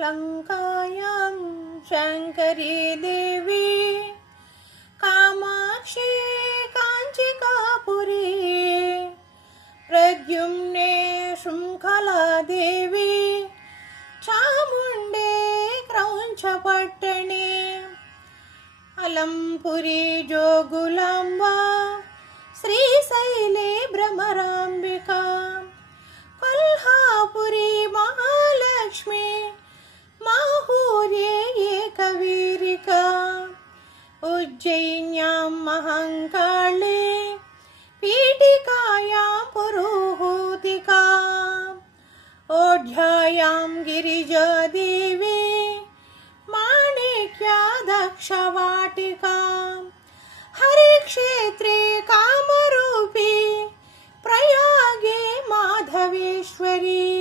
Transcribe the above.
लङ्कायां शङ्करी देवी कामाक्षी काञ्चिकापुरी प्रद्युम्ने शृङ्खला देवी चामुण्डे क्रौञ्चपट्टणे अलंपुरी जोगुलाम्बा श्रीशैले भ्रमराम्बिका कोल्हापुरी महालक्ष्मी माहुर्ये एकवीरिका उज्जयिन्यां महाकाली पीठिकायां पुरुहूतिका ओढ्यायां गिरिजादेवी माणिक्या दक्षवाटिका हरिक्षेत्रे कामरूपी प्रयागे माधवेश्वरी